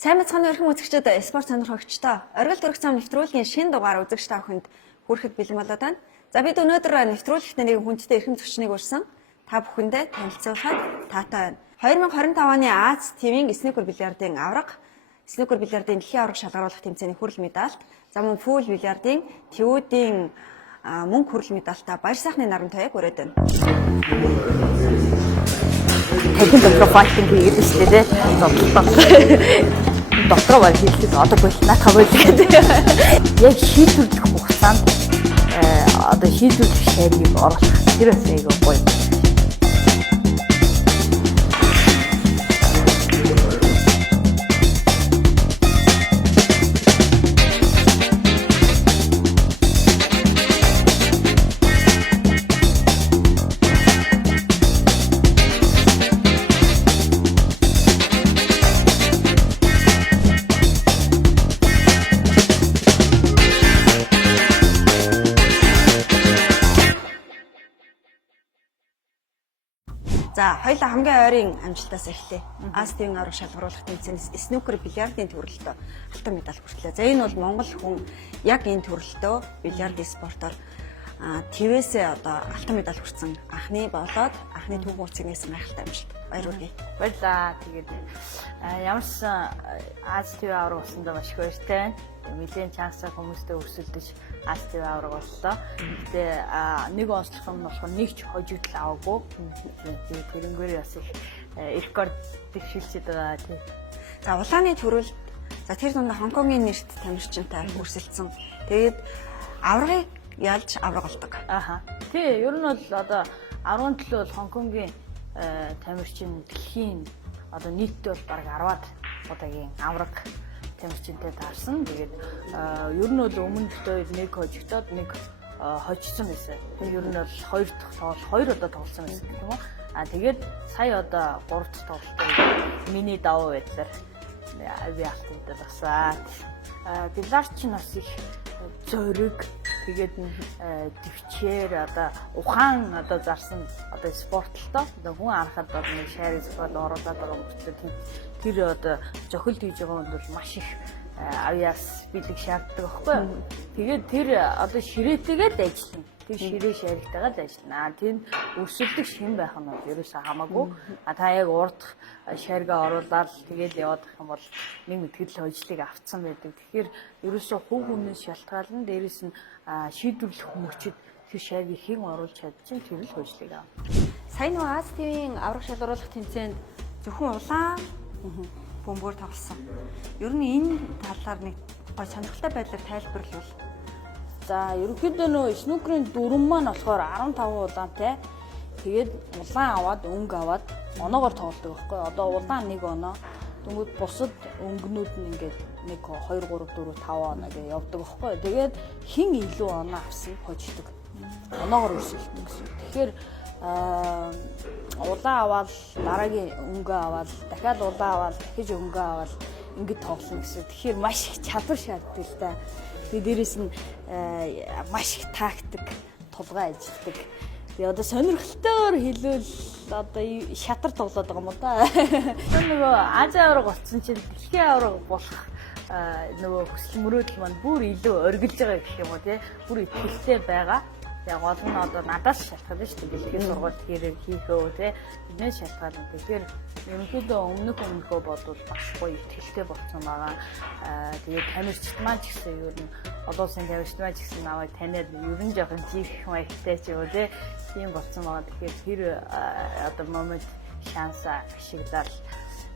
Сайн мэцхан өрхөн үзэгчид спорт сонирхогчдоо оргил төрөх зам нэвтрүүлгийн шинэ дугаар үзэгч та бүхэнд хүрэхэд бэлэн болоод байна. За бид өнөөдөр нэвтрүүлэгтээ нэг хүндтэй эрхэм зочныг урьсан та бүхэндээ танилцуулахад таатай байна. 2025 оны Аз ТV-ийн снукер бильярдын авраг, снукер бильярдын дэлхийн авраг шалгаруулах тэмцээний хүрэл медальт, за мөн фул бильярдын төвүүдийн мөнгө хүрэл медальтаа баяр сайхны наран тоёг өрөөд байна. Техник микрофонтын хийгээд шүү дээ. Дотроо бол хийлгээс одоо болнаа тавьдаг. Яг шийдвэрлэх хугацаанд одоо шийдвэрлэх шаарийг оруулах тэр бас айгүй гоё. За хоёулаа хамгийн ойрын амжилтаас эхлэе. Аз ТV-ийн авраг шалгаруулах тэмцээнээс снукер бильярдын төрөлтөө алтан медаль хүртлээ. За энэ бол монгол хүн яг энэ төрөлтөө бильярдын спортоор ТV-ээс одоо алтан медаль хүртсэн анхны болоод анхны түүхэн утсыг нээсэн гайхалтай амжилт. Баяр хүргэе. Баярлаа. Тэгээд ямар ч Аз ТV авраг болсондоо маш их баяртай байна. Мэдээ чансаа хүмүүстэй өрсөлдөж Аз ТV авраг боллоо. Гэтэ нэг онцлог нь болохоор нэг ч хожигдол аваагүй. Тэрнгээр бас их рекорд шилжиж байгаа тийм. За улааны төрөлд за тэр дунд Хонконгийн нэрт тамирчинтай өрсөлдсөн. Тэгээд аврагыг ялж авраг болдог. Аха. Тий, ер нь бол одоо 17 бол Хонконгийн тамирчин дэлхийн одоо нийтдээ бол бараг 10-аад удаагийн авраг тамирчинтай таарсан. Тэгээд ер нь бол өмнөдөө нэг хожигдоод нэг хожсон байсан. Тэгээд ер нь бол хоёр дахь тоглолт хоёр удаа тоглосон байсан гэх юм уу. Тэгээд сая одоо 3 дахь тоглолтод миний давуу байдлаар би алтантай басаад бильярд ч бас их зориг тэгээд төвчээр одоо ухаан одоо зарсан одоо спортлоо одоо хүн харахад бол нэг шаарь спорт оруулаад байгаа мөртөө тэр одоо зохиол хийж байгаа хүн бол маш их авьяас бэлэг шаарддаг байхгүй юу. Тэгээд тэр одоо ширээтэйгээд ажиллана. Тэр ширээ шаригтайгаад ажиллана. Тэнд өрсөлдөх шин байх нь бол ерөөсөө хамаагүй. Та яг урд шаргаа оруулаад тэгээд явах юм бол нэг мэтгэл хожлыг авцсан байдаг. Тэгэхээр ерөөсөө хувь хүнээс шалтгаална. Дээрээс нь шийдвэрлэх хүмүүчид тэр шаргийг хэн оруулж чадчих тэр л хожлыг авна. Сайн уу Аз ТV-ийн авраг шалгаруулах тэмцээнд зөвхөн улаан бөмбөр тоглосон. Ер нь энэ талаар нэг гой сонирхолтой байдлаар тайлбарлавал. За ерөнхийдөө нөө снукерийн дүрм маань болохоор 15 улаантай. Тэгээд улаан аваад өнгө аваад оноогоор тоглодог байхгүй. Одоо улаан 1 оноо. Тэнгүүд бусад өнгөнүүд нь ингээд 1 2 3 4 5 оноо гэж явдаг байхгүй. Тэгээд хин илүү оноо авсан хождог. Оноогоор өрсөлддөг гэсэн. Тэгэхээр улаан аваад дараагийн өнгө аваад дахиад улаан аваад дахиж өнгө аваад ингэж тоглоно гэсэн. Тэгэхээр маш их чадвар шаарддаг л да. Тэгээд дээрэс нь маш их тактик тулгай ажилладаг. Тэгээ одоо сонирхолтойгоор хэлвэл одоо шатар тоглоод байгаа юм да. Нөгөө Азийн авраг болсон чинь дэлхийн авраг болох нөгөө хүсэл мөрөөдөл маань бүр илүү оргилж байгаа гэх юм уу тий. Бүр ихтэй байгаа. Яг гол нь одоо надаас шалтгаална шүү дээ. Дэлхийн сургалт хэрэг хийхөө тий. Биднээс шалтгаална. Тэгэхээр ерөнхийдөө өмнөхөө бодвол бас гоё ихтэй болсон байгаа. Тэгээд тамирчид маань ч гэсэн ер нь олон улсын тамирчид маань ч гэсэн намайг таниад ер нь жоохон жих маягтай ч юм уу тий. Тийм болсон байгаа. Тэгэхээр тэр одоо момент шанса ашиглаад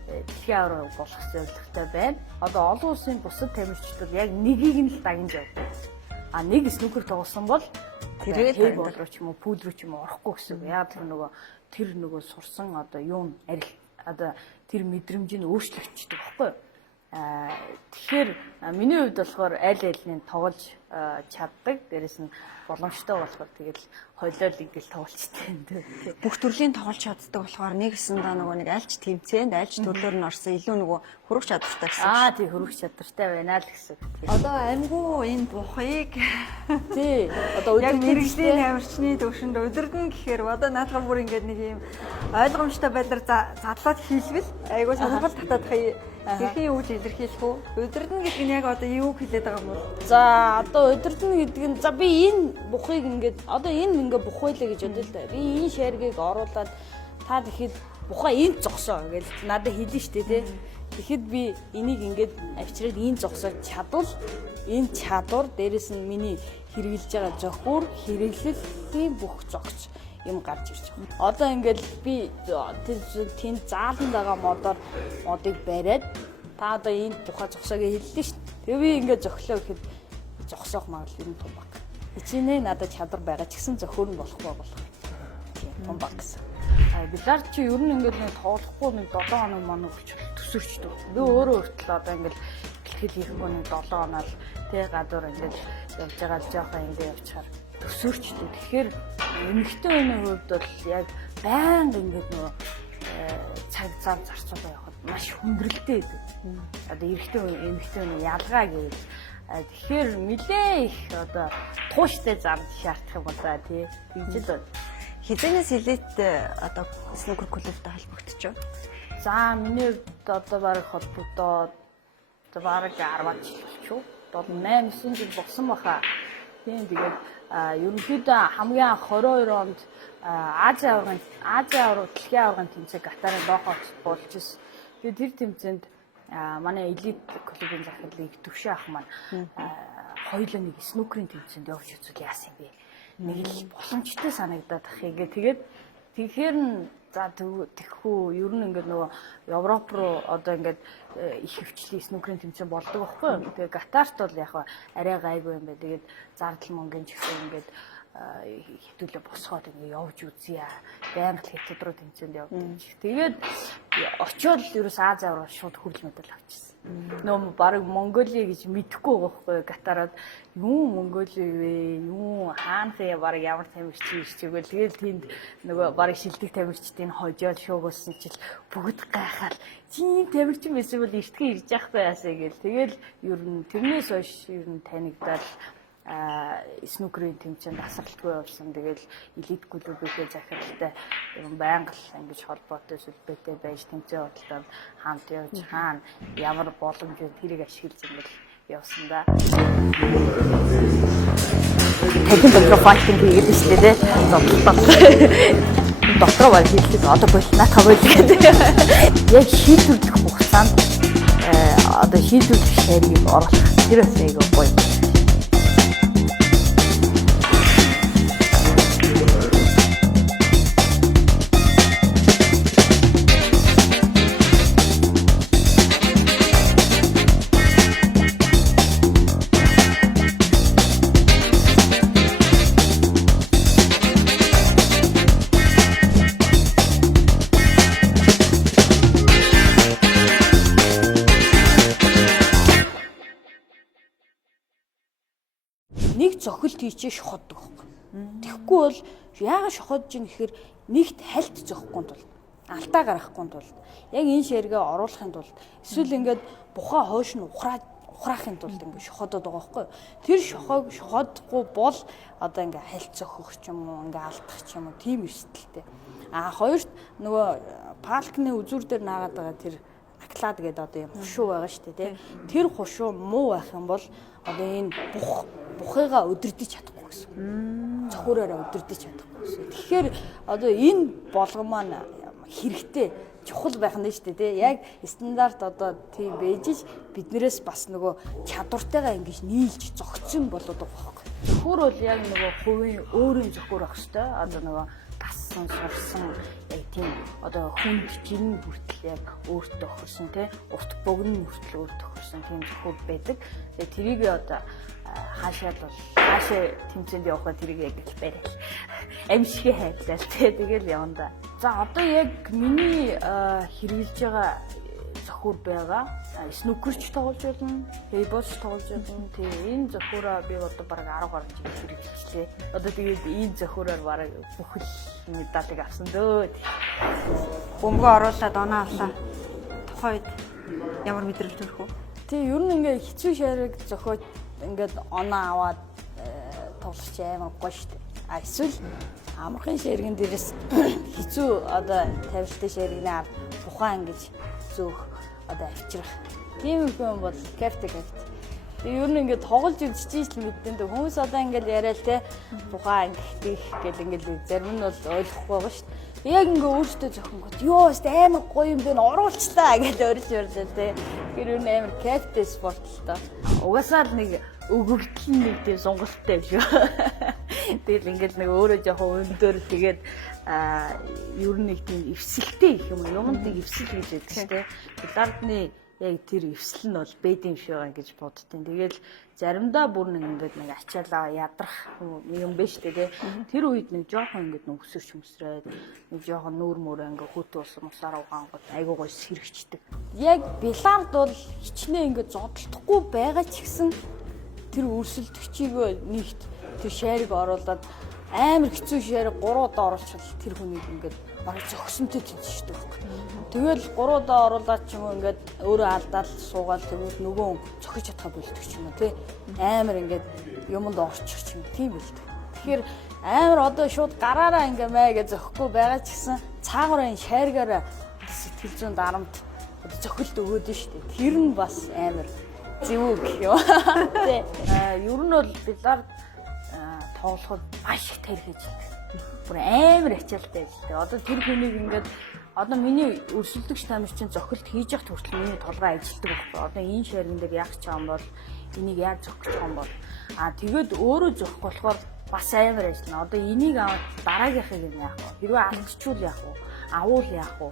дэлхийн авраг болох зорилготой байна. Одоо олон улсын бусад тамирчид яг нэгийг нь л дагнаж явдаг. Нэг снукер тоглосон бол тэрээ бол руу ч юм уу пул руу ч юм уу орохгүй гэсэн. Яг л тэр нөгөө сурсан одоо юм арил одоо тэр мэдрэмжийг өөрчлөгдчихдөг байхгүй юу. Тэгэхээр миний хувьд болохоор аль алины тоглож чаддаг. Дээрээс нь боломжтой болохоор тэгэл хойлол игэл тоглолцтой юм дээ. Бүх төрлийн тоглож чаддаг болохоор нэгсэндээ нөгөө нэг альч тэмцээнд альч төрлөөр нь орсон илүү нөгөө хөрөх чадвартай гэсэн. Тий хөрөх чадвартай байна л гэсэн. Одоо амьгүй энэ бухыг Тий одоо яг мэрэгжлийн тамирчны төвшөнд удирдна гэхээр одоо наадхаа бүр ингээд нэг юм ойлгомжтой байдлаар задлаад хийлвэл айгуу сонирхол татаад хэрхэн юу гэж илэрхийлэх үү? Удирдна гэдэг нь яг одоо юу хэлээд байгаа юм бол? За одоо удирдна гэдэг нь за би энэ бухыг ингээд одоо энэ ингээ бух байлаа гэж бодъё л да. Би энэ шаргийг оруулаад та тэгэхэд бухаа энд зогсоо гэж надад хэлнэ штэ тий. Тэгэхэд би энийг ингээд авчираад энд зогсоод чадвал энэ чадвар дээрэс нь миний хэрэгжилж байгаа зохиур хэрэглэлтийн бүх зогч юм гарч ирж байгаа. Одоо ингээд би тийм зааланд байгаа модыг бариад та одоо энд бухаа зогсоо гэж хэллээ штэ. Тэгээ би ингээд зөглөө гэхэд зогсоох магадлал юм том баг. Хичнээн надад чадвар байгаа ч гэсэн зохиор нь болохгүй болох. Тийм том баг гэсэн. Билар чи ер нь ингээд нэг тоглохгүй нэг 7 хоног моног төсөрчдөг. Би өөрөө хүртэл одоо ингээд бэлтгэл хийхгүй нэг 7 хоног тэг гадуур ингээд явж байгаа жоохон ингээд явчихаар төсөрчдөг. Тэгэхээр эмэгтэй хүний хувьд бол яг байнга ингээд нөгөө цаг зав зарцуулаа явахад маш хүндрэлтэй байдаг. Одоо эмэгтэй хүний ялгаа гэж тэгэхээр нэлээ их одоо тууштай зам шаардах юм байна тий. Тэгж л хизэнээс хилээд одоо снукер клубтай холбогдчихв. За миний одоо бараг холбогдоод бараг 10 жил болчихв. Одоо 8-9 жил болсон баха. Тийм тэгээд ерөнхийдөө хамгийн анх 22 онд Азийн авраг дэлхийн аврагын тэмцээн Катарын Дохад болж ирсэн. Тэгээд тэр тэмцээнд манай элит клубын захидлыг төвшөө ах маань хоёулаа нэг снукерийн тэмцээнд явж үзүүл яасан юм бэ? Нэг л боломжтой санагдаад ах ингээд тэгэхээр нь за тэгэхгүй ер нь ингээд нөгөө Европ руу одоо ингээд их хөвчлээ снукерийн тэмцээн болдог байхгүй юу? Тэгээ Катарт бол яг арай гайгүй юм байна. Тэгээд зардал мөнгөний ч гэсэн ингээд хитүүлээ босгоод ингээ явж үзье. Байнга л хятад руу тэмцээнд явдаг. Тэгээд очиод ерөөс Азийн аврал шууд хөрөл медаль авчихсан. Нөө баг Монголиа гэж мэдэхгүй байхгүй Катараад юу Монголиа вэ? Юу хаанхаа баг ямар тамирчин ирчихвэл тэгэл тэнд нөгөө баг шилдэг тамирчдын хожоод шуугуулсан чил бүгд гайхаад чи тамирчин байсан бол эртхэн ирж явах байсаа гэл. Тэгэл ер нь тэрнээс хойш ер нь танигдаад снукерийн тэмцээнд асралтгүй явсан. Тэгэл элит клубийнхээ захиралтай юм байнга л ингэж холбоотой сүлбэтэй байж тэмцээн бодлоо хамт явж хаана ямар боломж тэрийг ашиглаж ингэж явсан да. Technical fighting хийгээд шүү дээ. Доктор бол хэлдэг одоо болнаа тавьж гэдэг. Яг шийдвэрлэх хугацаанд одоо шийдвэрлэх шаарийг оруулах тэр бас нэг гоё. Нэг зохилт хийчээ шоходдог байхгүй. Тэгэхгүй бол яагаад шоходж ийн гэхээр нэгт хальт зөхгүй тул алдаа гаргахгүй тул яг энэ ширгээ оруулахын тулд эсвэл ингээд бухаа хойш нь ухраахын тулд ингээд шоходод байгаа байхгүй. Тэр шоходохгүй бол одоо ингээд хальт зөхөх ч юм уу ингээд алдах ч юм уу тийм эрсдэлтэй. Хоёрт нөгөө палкны үзүүр дээр наагаад байгаа тэр аклад гэдэг одоо юм хушуу байгаа шүү дээ тий. Тэр хушуу муу байх юм бол одоо энэ бухыгаа өдөрдөж чадахгүй гэсэн. Цохиураараа өдөрдөж чадахгүй гэсэн. Тэгэхээр одоо энэ болгон маань хэрэгтэй чухал байх нь шүү дээ тий. Яг стандарт одоо тийм бэжж биднээс бас нөгөө чадвартайгаа ингэж нийлж зогцсон болоод байгаа байхгүй. Зөвхөр бол яг нөгөө хувийн өөрийн зөвхөр ах хэвээр одоо нөгөө гассан сурсан яг тийм одоо хүнд жирийн хүртэл яг өөртөө өгсөн тий. Урт богино хүртэл өөртөө өгсөн тийм зөвхөр байдаг. Тэгээ тэрийг одоо хаашаад бол хаашаа тэмцээнд явахад тэрийг яг их барай. Амжихээ хайдлаа тий. Тэгэл явна да. За одоо яг миний хэрэгжилж байгаа зөвхөр байгаа. Снукерч тоглож байна, хейболч тоглож байна. Тэгээ энэ зөвхөрөө би одоо бараг 10 гаруй жил хэрэгжлээ. Одоо тэгээд энэ зөвхөрөөр бараг бүх л медалийг авсан дөө. Бөмбөгөө оруулаад оноо авлаа. Тухайн үед ямар мэдрэмж төрөх вэ? Тэгээ ер нь ингээ хэцүү шарыг зохиож ингээд оноо аваад тоглож амар гоё штэ. Эсвэл амархан ширгэн дээрээс хэцүү одоо тавилтын ширгэнээ аваад тухайн ингэж зөөх одоо авчрах. Тийм юм бол кафе. Тэгээ ер нь ингээд тоглож үзчихэж л мэдэн дэ хүмүүс одоо ингээд яриа л те тухайн их гэл ингээд зарим нь бол ойлгохгүй байгаа шүү дээ. Яг ингээ өөртөө зохингод ёо амар гоё юм бэ оруулчлаа гэж өрж өрлөө те. Тэр ер нь амар кафе спорт л та. Угаасаа л нэг өгөгдөл нэг тийм сонголттой юм шүү. Тэгэл ингээд нэг өөрөө жоохон өндөр тэгээд ер нь нэг тийм эвсэлтэй их юм юмд нэг эвсэл гэж байдаг шүү дээ. Билардны яг тэр эвсэл нь бол бэд юм шиг байгаа гэж боддtiin. Тэгэл заримдаа бүр нэг ингээд нэг ачаалаа ядрах юм биш үү те. Тэр үед нэг жоохон ингээд өсөрч өмсрээд нэг жоохон нүүр мөрөө ингээд хөт болсон усаар угаангууд айгуу гоё сэрэгчдэг. Яг билард бол хичнээн ингээд зодтолдохгүй байгаа ч гэсэн тэр өрсөлдөгчийг нэгт тэр шарыг оруулаад амар хэцүү шарыг 3 удаа оруулчихвал тэр хүнийг ингээд бараг зөксөнтэй тэнцчихдэг. Тэгэл 3 удаа оруулаад ч юм уу ингээд өөрөө алдаал суугаад тэгвэл нөгөө зөхиж чадхаа болдог ч юм уу тий. Амар ингээд юмд орчих ч юм тийм болдог. Тэгэхээр амар одоо шууд гараараа ингээ маяга зөхгүй байгаа ч гэсэн цаагаараа шаргаараа сэтгэл зүйн дарамт одоо зөхөлт өгөөд нь шүү дээ. Тэр нь бас амар зөв гэх юм. Тий. Ер нь бол билард тоглоход маш их тархиж байна. Бүр амар ачаалтай ажил. Одоо тэр хүнийг ингээд одоо миний өрсөлдөгч тамир чинь зохилт хийж явах хүртэл миний толгой ажилтдаг байхгүй. Одоо энэ шарган дээр яг ч юм бол энийг яг зохих юм бол тэгээд өөрөө зохих болохоор бас амар ажиллана. Одоо энийг аваад дараагийнхыг нь яах вэ? Хэрвээ алдчихвал яах вэ? Авуул яах вэ?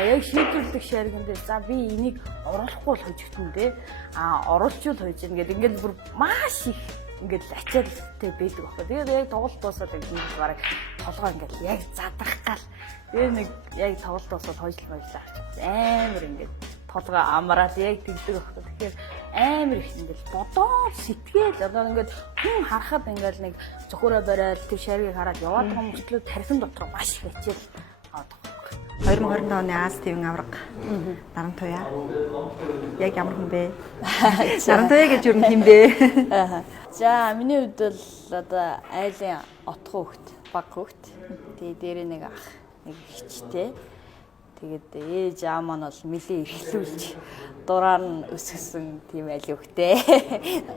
Яг шийдвэрлэх шарган дээр за би энийг оруулахгүй л хожигдсон те. Оруулчвал хожигдно гэдэг ингээд бүр маш их ингээд ачаалтай байдаг байхгүй. Тэгээд яг тоглолт дуусаад ингээд бараг толгой ингээд яг задрах гал. Тэгээ нэг яг тоглолт дуусаад хойшлол авчих. Амар ингээд толгой амраад яг тэгдэг байхгүй. Тэгэхээр амар их ингээд бодоод сэтгээд одоо ингээд хүн харахад ингээд нэг зөвхөрөө барайл тэр шаргийг хараад яваад байгаа мөртлөө тархин дотор маш их ачаал аваад байгаа. 2025 оны Аз ТV-ийн авраг Дарамтуяа. Яг ямар хүн бэ? Дарамтуяа гэж юу юм бэ? За миний хувьд бол одоо айлын отхон хөвгт, баг хөвгт. Тэгээ дээрээ нэг ах, нэг хичтэй. Тэгээд ээж аав маань бол нэлээ эрхлүүлж дураар нь өсгсөн тийм айлын хөвгтэй.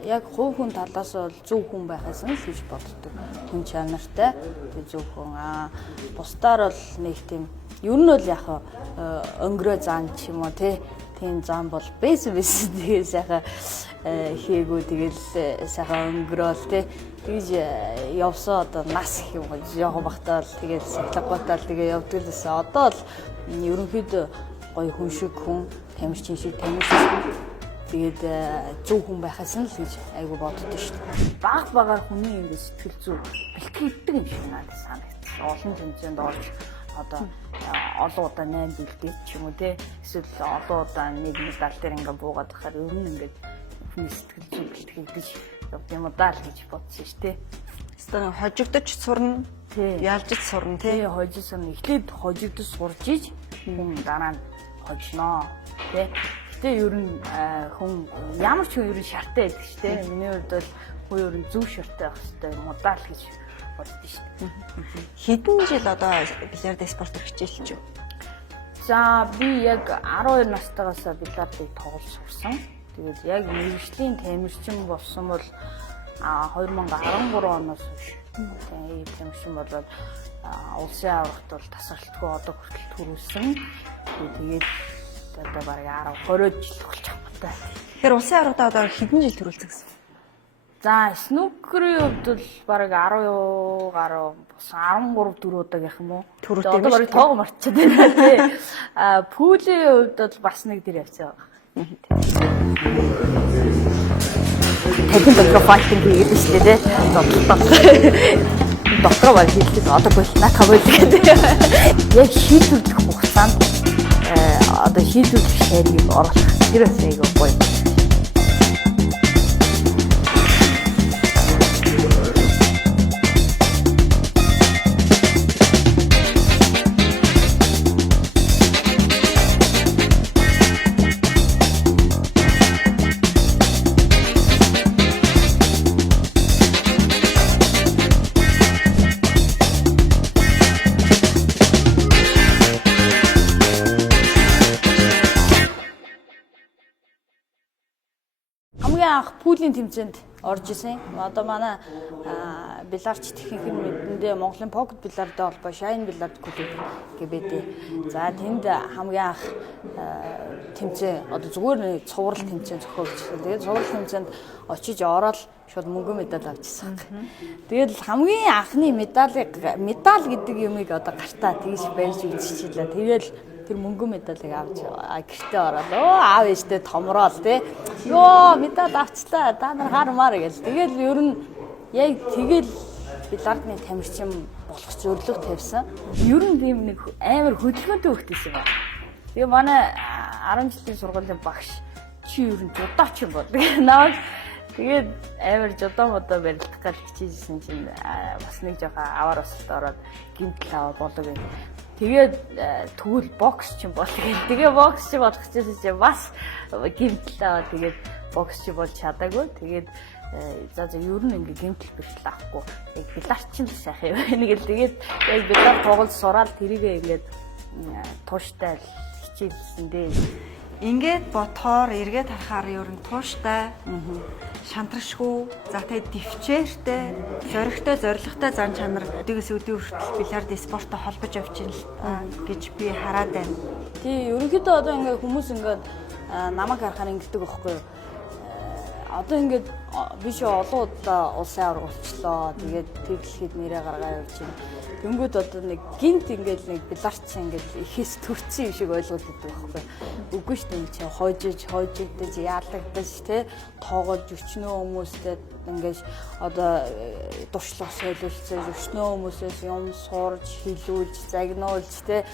Яг хувь хүн талаас бол зөв хүн байхаас нь л гэж боддог. Хүн чанартай, тэг зөв хүн. Бусдаар бол нэг тийм ер нь бол яг өнгөрөө зан ч юм уу тийм зан бол бэсэн тэгээ сайхан хийгүү тэгэл сайхан өнгөрөөл тэгж явсан одоо нас их юм жоохон бахтаа л тэгээд сэтгүүтал тэгээ явдаг лээсээ одоо л ерөнхийдөө гоё хүн шиг хүн тамирчин шиг тэгээд зөв хүн байхаас нь л гэж айгу боддог шүү дээ. Баг хүний ингэ сэтгэл зүй бэлтгэгддэг юм шиг надад санагдсан. Олон тэмцээнд орж одоо олон удаа 8 бэлдээд ч юм уу те эсвэл олон удаа нэг медаль дээр ингээ буугаад байхаар ер нь ингээ хүний сэтгэл зүй бэлтгэгдэж явд юм даа л гэж бодсон шүү дээ. Эсвэл хожигдож сурна, ялжж сурна те хожиж сурна. Эхлээд хожигдож сурж иж хүн дараа нь хожноо те. Гэтэ ер нь хүн ямар ч хүн ер нь шарттай байдаг шүү дээ. Миний хувьд бол хүн ер нь зөв шарттай байх хэрэгтэй юм даа л гэж боддоо шүү дээ. Хэдэн жил одоо билярд спортоор хичээлж юу? За би яг 12 настайгаас билардыг тоглож сурсан. Тэгээд яг мэргэжлийн тамирчин болсон бол 2013 оноос хойш. Тэгээд тамирчин болоод улсын аврагт бол тасралтгүй одоо хүртэл төрүүлсэн. Тэгээд одоо бараг 10-20 жил болж байгаа юм. Тэгэхээр улсын аврагтаа одоо хэдэн жил төрүүлсэн гэсэн? За снукерийн хувьд бол бараг 10 гаруй 13-4 удаа гэх юм уу. Одоо бараг тоог марчаад байна тий. Пүүлийн хувьд бол бас нэг дэр явцсан байгаа. Тэхэн дотор файтинг хийгээд шүү дээ тий. Дотроо баг хийлээ одоо бол наатаа бойл гэдэг. Яг шийдвэрлэх хугацаанд одоо шийдвэрлэх шааргийг оруулах тэр бас айгүй гоё. Хамгийн анх пүүлийн тэмцээнд орж исэн. Одоо манай билардч техникийн мэдэндээ Монголын Pocket Billardтай холбоо Shine Billard клуб гэдэг. За тэнд хамгийн анх тэмцээн одоо зүгээр нэг цуврал тэмцээн зохиогдсон. Тэгээд цуврал тэмцээнд очиж ороод шууд мөнгө медаль авчихсан. Тэгээд хамгийн анхны медаль гэдэг юмыг одоо гартаа тэгж барьж үзчихлээ. Тэгээд тэр мөнгө медалийг авч гэртээ ороод аав ээжтэй томроод тий ёо медаль авчлаа та нар хармаар гэж. Тэгээд ер нь яг тэгэл билардны тамирчин болох зөвлөгөө тавьсан. Ер нь тийм нэг амар хөдөлгөөнтэй хөлт байсан байна. Тэгээ манай 10 жилийн сургуулийн багш чи ер нь жудаач юм бод. Наваг тэгээд амар жудаа барилдах гэж хичээжсэн чинь бас нэг жоохон аваар усалт ороод гинтл аваа болов юм. Тэгээд тэгвэл бокс ч юм бол тэгээ бокс ч болох гэсэн чинь бас гимтэл аваа тэгээд бокс ч болж чадаагүй. Тэгээд за ер нь ингээ гимтэл бэрхэл авахгүй яг биларч нь сайхан юм байна гэл тэгээд яг билар тоглож сураад тэрийгээ ингээд тууштай хичээлсэн дээ. Ингээд бодохоор эргээд харахаар ер нь тууштай, шантрашгүй, за тэгээд дэвчээртэй, зоригтой зан чанар өдөөс өдөө хүртэл билард спорттой холбож явж байна гэж би хараад байна. Тий, ерөнхийдөө одоо ингээд хүмүүс ингээд намайг харахаар ингэдэг байхгүй юу? Одоо ингээд биш олон удаа улсын авраг болчлоо. Тэгээд тэр дэлхийд нэрээ гаргаа явж байна. Тэнгүүд одоо нэг гинт ингээд нэг биларч ингээд ихэс төрцөн юм шиг ойлгоод идэв байхгүй. Үгүй шүү дээ чи хойжидэж яалагдаж те тоогоод өчнөө хүмүүстэй ингээд одоо дуршлах солиулцаж өчнөө хүмүүсээс юм сурж хилүүлж загнуулж те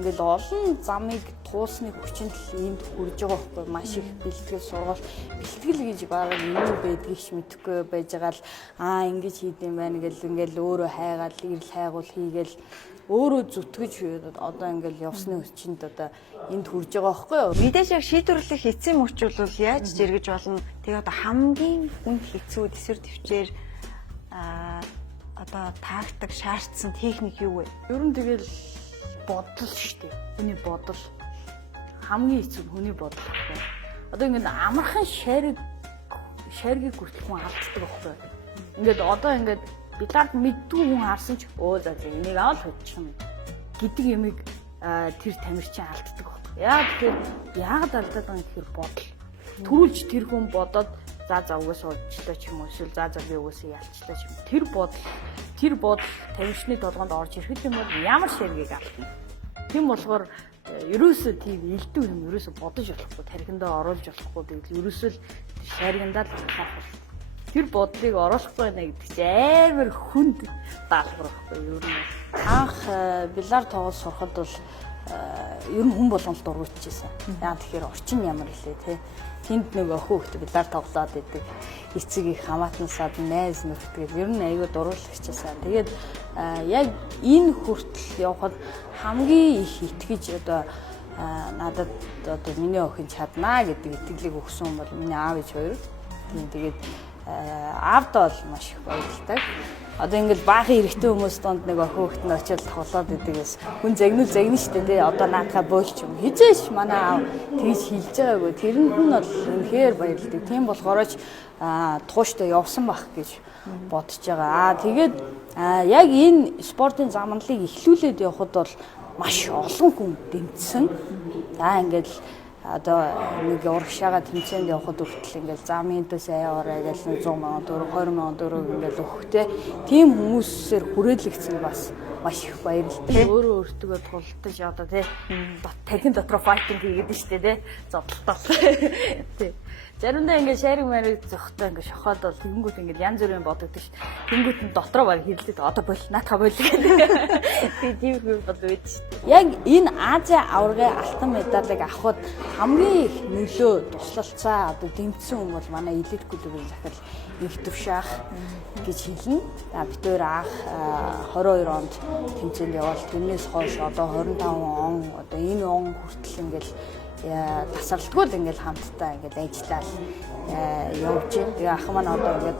ингээд олон замыг туусны хүчинд энд хүрж байгаа байхгүй маш их бэлтгэл сургууль бэлтгэл гэж бараг юу байдгийг ч мэдэхгүй байж байгаа л ингэж хийдэм байна гэл ингээд өөрөө хайгаал ирэл хайгуул хийгээл өөрөө зүтгэж одоо ингээд явсны хүчинд одоо энд хүрж байгаа байхгүй юу. Мэдээж яг шийдвэрлэх эцсийн мөч бол яаж зэрэгж болно. Тэгээ одоо хамгийн хүнд хэцүү дэсвэр төвчээр одоо тактик шаардсан техник юу вэ? Ер нь тэгэл бодол шүү дээ. Хүний бодол хамгийн хэцүү хүний бодол байхгүй. Одоо ингээд амархан шаргийг хүртэл хүн алддаг байхгүй. Ингээд одоо ингээд билард мэдгүй хүн харсан ч за энийг аваад hodчих юм гэдэг юмыг тэр тамирчин алддаг байхгүй. Яагаад алдаад байгаа юм тэгэхээр бодол. Төрүүлж тэр хүн бодоод за угаасаа уулзчлаа ч юм уу эсвэл за би угаасаа ялчлаа ч юм. Тэр бодол тамирчны толгоонд орж ирэхэд юм бол ямар шаргийг алдна. Тийм болохоор ерөөсөө тийм элдв юм ерөөсөө бодож болохгүй, тархиндаа оруулж болохгүй тэгэл ерөөсөө шаргиндаа л хахах бол. Тэр бодлыг оруулахгүй нэ гэдэг чинь амар хүнд даалгавар байхгүй юу? Ер нь анх билар тоглож сурахад бол ер нь хүн болгонд дургуутчихсан. Яа тэгэхээр орчин ямар илээ те. Тэнд нэг охин хөлт билар тоглоод идэг. Эцэг их хамаатнасаад найз нөхдөд ер нь аягүй дуруулчихсан. Тэгээд яг энэ хүртэл явхад хамгийн их итгэж одоо надад одоо миний охин чаднаа гэдэг итгэлийг өгсөн хүн бол миний аав ээж хоёр. Тэгээд аавдаа бол маш их баярлалтай. Одоо ингээд баахан эрэгтэй хүмүүс донд нэг охин хөлт нь очиод тоглоод идэгээс хүн загнуу штэ тий. Одоо наатаа боолч юм. Хизээш манай аав тэгж хэлж байгаагүй. Тэрэнд нь бол үнэхээр баярлалтай. Тийм болохоор ч тууштай явсан байх гэж бодож байгаа. Тэгээд яг энэ спортын замналыг эхлүүлээд явхад бол маш олон хүн дэмжсэн. За ингээд одоо нэг урагшаага тэмцээнд явхад хүртэл ингээд замынтаас аяараа гэж 100,000 төгрөг 20,000 төгрөг ингээд өгөхтэй. Тийм хүмүүсээр хүрээлэгдсэн бас маш их баярлалтай. Өөрөө өөртөө тултаж одоо тий тархин дотроо файтинг хийгээд штэ тий зодтолтол тий. Заримдаа ингээд шаринг мэрэг зөхтөө ингээд шохоод бол тэгэнгүүт ингээд янз бүрийн бодогдсон ш. Тэгэнгүүт нь дотроо баг хэлээд одоо бол наатаа бол гэдэг. Би тийм бодож байд ш. Яг энэ Азийн аваргын алтан медалийг авахд хамгийн их нөлөө туслалцаа одоо дэмжсэн хүн бол манай элит клубын захирал Виктор Шах гэж хэлнэ. Бид өөр анх 22 онд тэмцээнд явал тэрнээс хойш одоо 25 он одоо энэ он хүртэл ингээд тасралтгүй л ингээл хамтдаа ингээд ажиллаад явж байна. Тэгээ ах маань одоо ингээд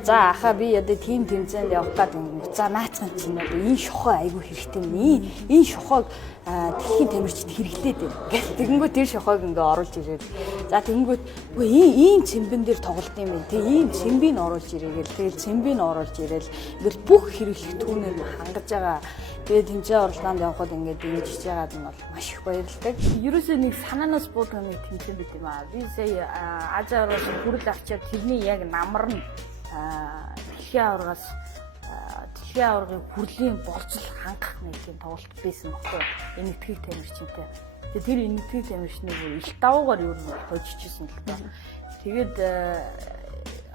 за ахаа би одоо тим тэмцээнд явах гэдэг за наацхан чинь одоо энэ шохоо айгүй хэрэгтэй нэ. Энэ шохоог дэлхийн тамирчид хэрэглээд байна. Гэл тэгэнгүүт тэр шохоог ингээд оруулж ирээд за тэгэнгүүт үгүй ийм цэмбэн дээр тоглолт юм байна. Тэгээ ийм цэмбийг оруулж ирээгээл тэгэл цэмбийг оруулж ирээл ингээд бүх хэрэглэх түүнээр хангаж байгаа. Тэгээд тэмцээн оролдоонд явхад ингээд дэмжиж байгаад нь бол маш их баярлалтай. Ерөөсөө нэг санаанаас буудаг нэг тэмцээн байт юм аа. Би сая Азийн аваргаас хүрэл авчаад тэрний яг намар нь дэлхийн аваргаас дэлхийн аваргын хүрлийн болцол хангах нэг тийм тоглолт байсан баггүй. Энэ нэтгэл тамирчинтай. Тэгээд тэр энэ нэтгэл тамирчныг ил давуугаар ер нь хожижсэн л та. Тэгээд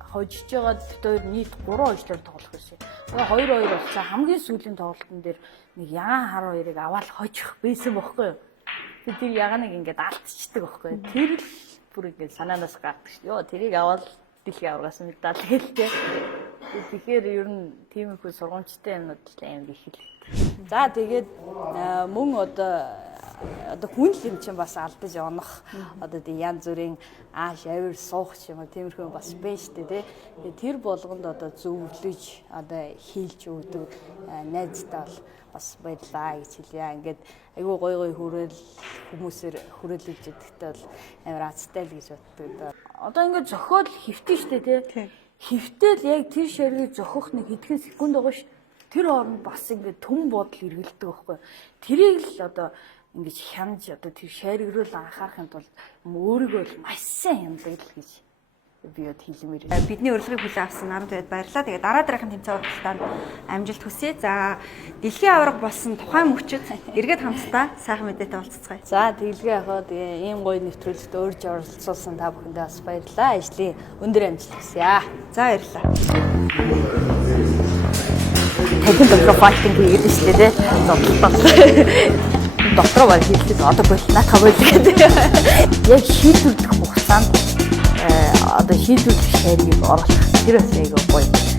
хожиж байгаад бид хоёр нийт 3 хожлоор тоглох байсан. Тэгээ 2-2 болцоо хамгийн сүүлийн тоглолтын дээр нэг ягаан хар хоёрыг аваад хожих байсан бохоггүй юу. Тэр ягааныг ингээд алдчихдаг бохоггүй. Тэр л бүр ингээд санаанаас гардаг шүү. Йоо тэрийг аваад дэлхийн аваргаас медаль гэлтэй. Тэгэхээр ер нь тиймэрхүү сургамжтай юмнууд л амар их л. За тэгээд мөн одоо хүн л юм чинь бас алдаж онох одоо тий янз бүрийн ааш авир суух юм уу тиймэрхүү бас байна шүү дээ тий. Тэр болгонд одоо зөвлөж одоо хийлж өгдөг найздаа бол бас баярлаа гэж хэлье. Ингээд айгүй гой хүрэл хүмүүсээр хүрээлж өгдөгтэй бол амар азтай л гэж боддог. Одоо ингээд зохиол хэвтэн шүү дээ тий. Хэвтэл яг тэр ширгийг зохих нэг хэдхэн секунд байгаа ш. Тэр хооронд бас ингээд төм бодол эргэлдэг байхгүй. Тэрийг л одоо ингэж хянаж одоо тэр ширэг рүү л анхаарахын тулд өөрийгөө л маш сайн хяндаг л гэж би бод хэлмээр. Бидний урилгыг хүлээн авсан наранд байд баярлалаа. Тэгээд дараа дараагийн тэмцээн уралдаанд амжилт хүсье. За дэлхийн аварга болсон тухайн мөчид эргээд хамтдаа сайхан мэдээтэй уулзцгаая. За тэглгээ яхад ийм гоё нэвтрүүлэгт өөрж оролцуулсан та бүхэндээ бас баярлалаа. Ажлын өндөр амжилт хүсье. За баярлалаа. Тэдэн дотроо файтинг хийгээд шүү дээ. Дотроо баг хийлээ. Одоо болнаа тавьж гэдэг. Яг шийдвэрлэх хугацаанд одоо шийдвэрлэх шаарийг оруулах. Тэр бас яг гоё.